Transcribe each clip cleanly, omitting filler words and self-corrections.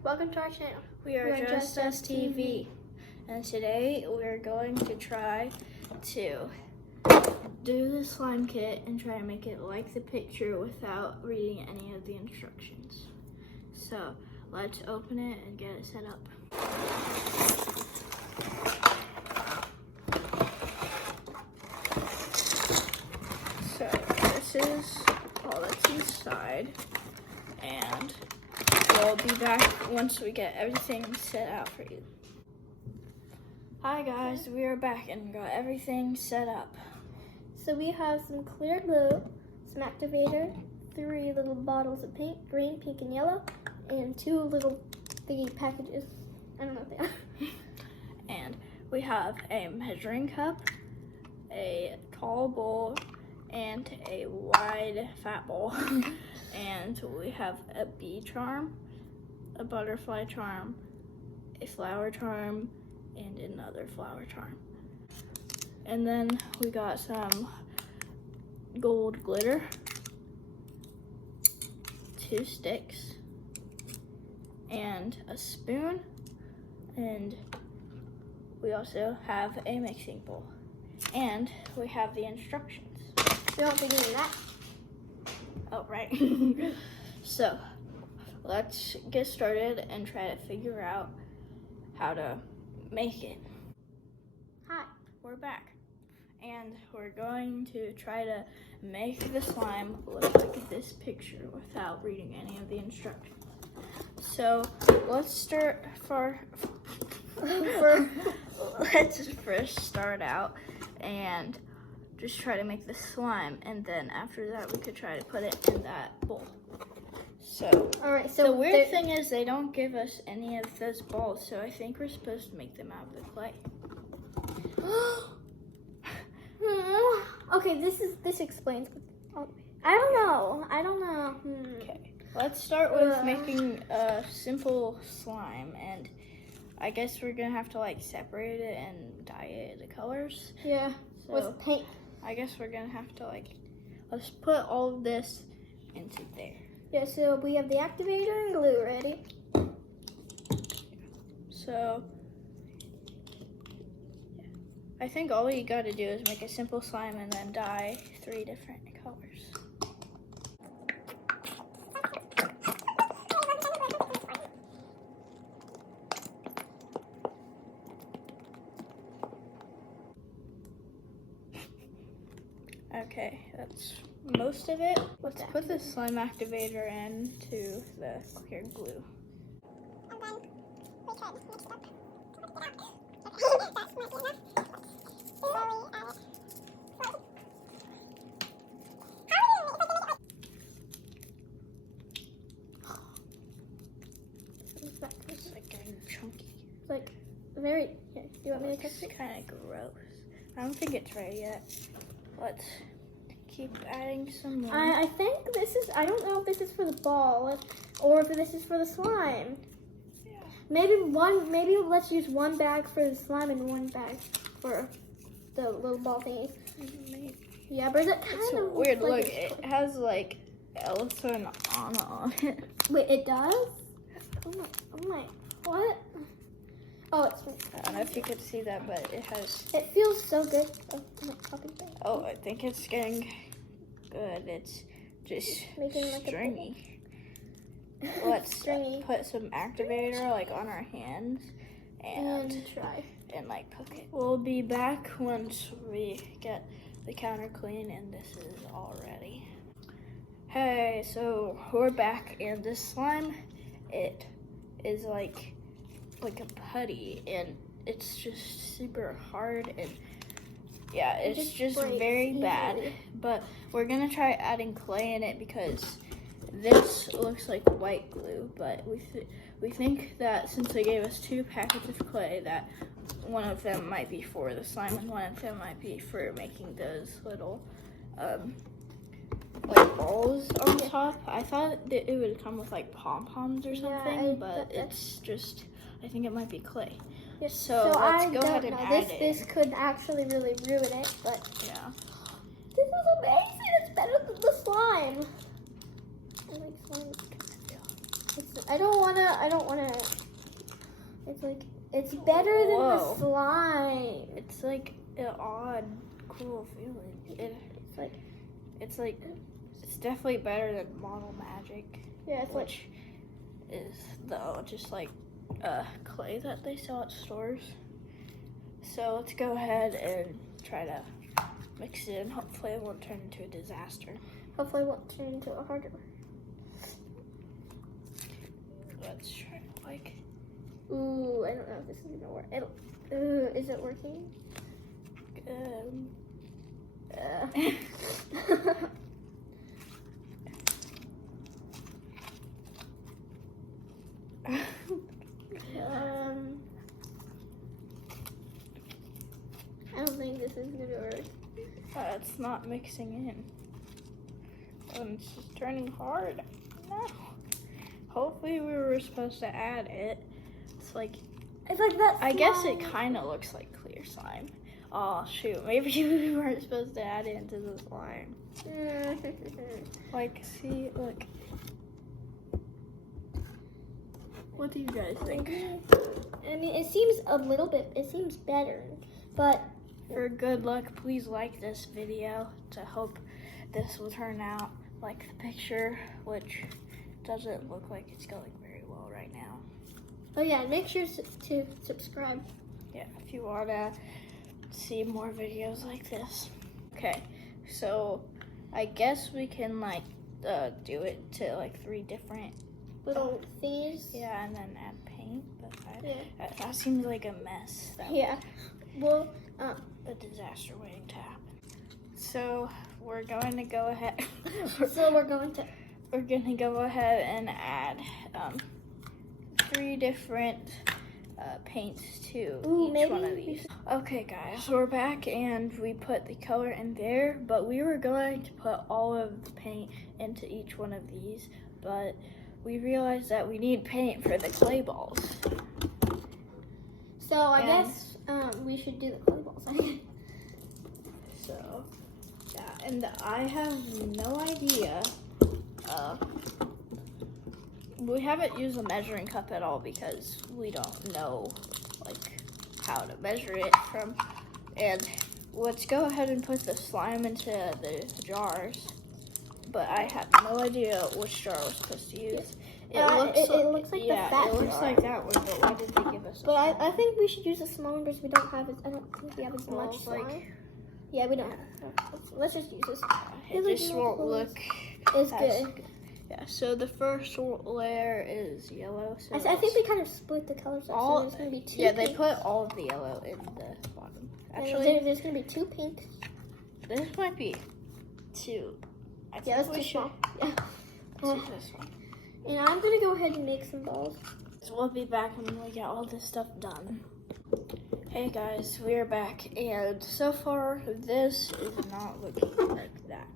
welcome to our channel. We are Just Us TV, and today we're going to try to do the slime kit and try to make it like the picture without reading any of the instructions. So let's open it and get it set up. So this is all that's inside, and we'll be back once we get everything set out for you. Hi guys, we are back and got everything set up. So we have some clear glue, some activator, 3 little bottles of pink, green, pink, and yellow, and 2 little thingy packages. I don't know what they are. And we have a measuring cup, a tall bowl, and a wide fat bowl. And we have a bee charm, a butterfly charm, a flower charm, and another flower charm. And then we got some gold glitter, 2 sticks, and a spoon, and we also have a mixing bowl. And we have the instructions. We won't be doing that. Oh, right. So, let's get started and try to figure out how to make it. Hi. We're back, and we're going to try to make the slime look like this picture without reading any of the instructions. So, let's start let's first start out and just try to make the slime, and then after that we could try to put it in that bowl. So, Alright, so the weird thing is they don't give us any of those balls, so I think we're supposed to make them out of the clay. Okay, this explains. I don't know. Okay, let's start with making a simple slime, and I guess we're gonna have to like separate it and dye it the colors. Yeah, So with paint. I guess we're gonna have to let's put all of this into there. Yeah, so we have the activator and glue ready. So I think all you gotta do is make a simple slime and then dye 3 different colors. Okay, that's most of it. Let's put the slime activator into the clear glue. And then we could mix it up. That might be enough. Slowly add it. Slowly. It's like getting chunky. It's like very. Yeah, you want me to touch It's it? kind of gross. I don't think it's ready yet. Let's keep adding some more. I think this is. I don't know if this is for the ball or if this is for the slime. Yeah. Maybe let's use 1 bag for the slime and 1 bag for the little ball thingies. Maybe. Yeah, but it kind It's of weird. like Look, it has like Elsa and Anna on it. Wait, it does? Oh my, what? Oh, I don't know if you could see that, but it has. it feels so good. Oh, I think it's getting good. It's just Making like a stringy. Let's Stringy. put some activator like on our hands and try. like poke it. We'll be back once we get the counter clean and this is all ready. Hey, so we're back, and this slime, it is like a putty, and it's just super hard, and yeah, it's just breaks very bad. easily. But we're gonna try adding clay in it because this looks like white glue, but we think that since they gave us 2 packets of clay, that one of them might be for the slime and one of them might be for making those little like balls on top. I thought that it would come with like pom-poms or something, but it's just, I think it might be clay. Yeah, So let's go ahead and add it. This could actually really ruin it, but Yeah. this is amazing. It's better than the slime. I like slime. I don't wanna. It's like, it's better than the Whoa. slime. It's like an odd, cool feeling. It's definitely better than Model Magic, Yeah, it's like, which is though just like clay that they sell at stores. So let's go ahead and try to mix it in. Hopefully it won't turn into a disaster. hopefully it won't turn into a harder. Let's try to like. Ooh, I don't know if this is gonna work. Is it working? I don't think this is gonna work. It's not mixing in. And it's just turning hard. No. Hopefully we were supposed to add it. It's like, that. I guess it slime. kind of looks like clear slime. Oh shoot, maybe we weren't supposed to add it into the slime. Like, see, look. What do you guys think? I mean, it seems better, but For good luck, please like this video to hope this will turn out like the picture, which doesn't look like it's going very well right now. oh yeah, make sure to subscribe. Yeah, if you want to see more videos like this. Okay, so I guess we can like do it to like 3 different, Little thingies. yeah, and then add paint, but that seems like a mess. Yeah. Well, A disaster waiting to happen. So we're going to go ahead. so we're going to. We're gonna go ahead and add 3 different paints to each one of these. Okay guys, we're back and we put the color in there, but we were going to put all of the paint into each one of these, but we realized that we need paint for the clay balls. So I And- guess we should do the clay balls. So, yeah, and I have no idea. We haven't used a measuring cup at all because we don't know like how to measure it from. And let's go ahead and put the slime into the jars. But I have no idea which jar we're supposed to use. It looks like the yeah, fat it looks jar. like that one. But why did they give us? But I think we should use a small one because we don't have. I don't think we have as Well, much slime. like- Yeah, we don't have. Let's just use this. It like just no won't clothes. look. It's as good. Yeah, so the first layer is yellow. So I think we kind of split the colors up. all So there's gonna be 2. yeah, they pinks, put all of the yellow in the bottom. and Actually, there's gonna be 2 pinks. this might be 2. I think Yeah, that's we too should small. Yeah. let's use this one. And I'm gonna go ahead and make some balls. So we'll be back when we get all this stuff done. Hey guys, we are back, and so far this is not looking like that.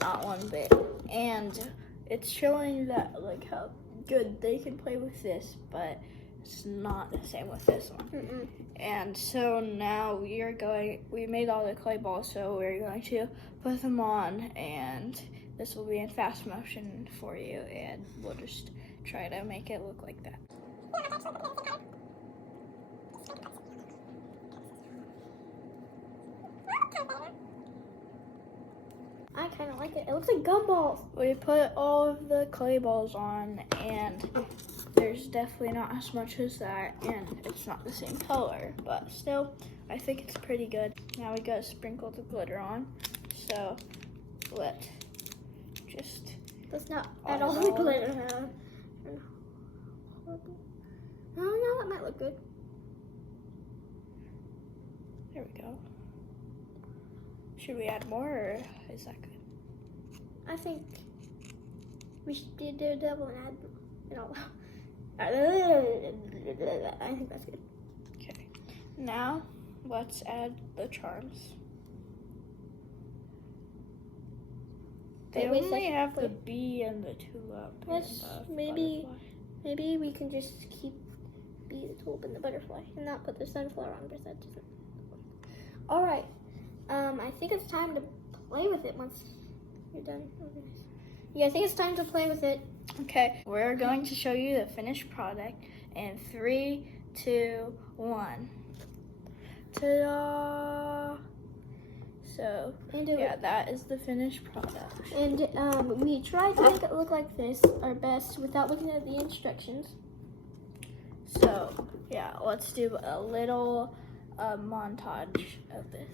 Not one bit. And it's showing that like how good they can play with this, but it's not the same with this one. Mm-mm. And so now we made all the clay balls, so we're going to put them on, and this will be in fast motion for you, and we'll just try to make it look like that. I kind of like it. It looks like gumballs. We put all of the clay balls on, and there's definitely not as much as that, and it's not the same color, but still, I think it's pretty good. Now we gotta sprinkle the glitter on, so let's just, Let's not On add all it the all. glitter. Oh no, that might look good. there we go. Should we add more, or is that good? I think we should do double and add it all. I think that's good. Okay. Now, let's add the charms. They Wait a only second, have the wait. bee and the tulip. Let's and the maybe- butterfly. Maybe we can just keep the tulip and the butterfly and not put the sunflower on because that doesn't. All right. I think it's time to play with it once you're done. Yeah, I think it's time to play with it. Okay, we're going to show you the finished product in 3, 2, 1. Ta-da! So, yeah, that is the finished product. And we tried to make it look like this, our best, without looking at the instructions. So, yeah, let's do a little montage of this.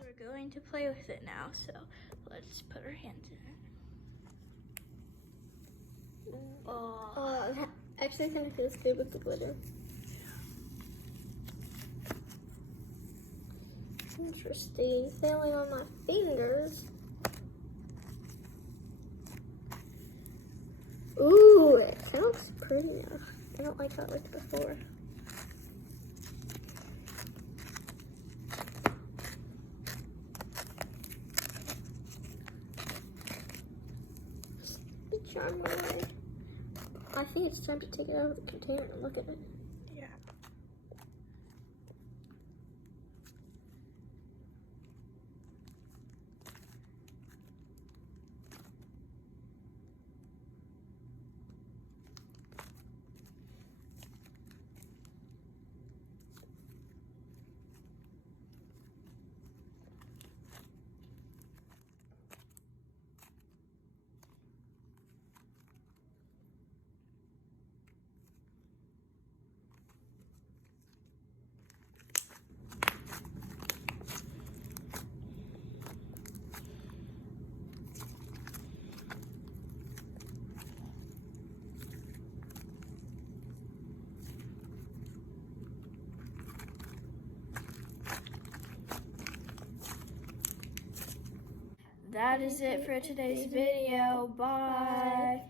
We're going to play with it now, so let's put our hands in it. Oh. Actually, I kind of feels good with the glitter. Interesting. Failing on my fingers. Ooh, it kind of looks pretty now. I don't like how it looked before. The charm went away. I think it's time to take it out of the container and look at it. Yeah. That is it for today's video. Bye.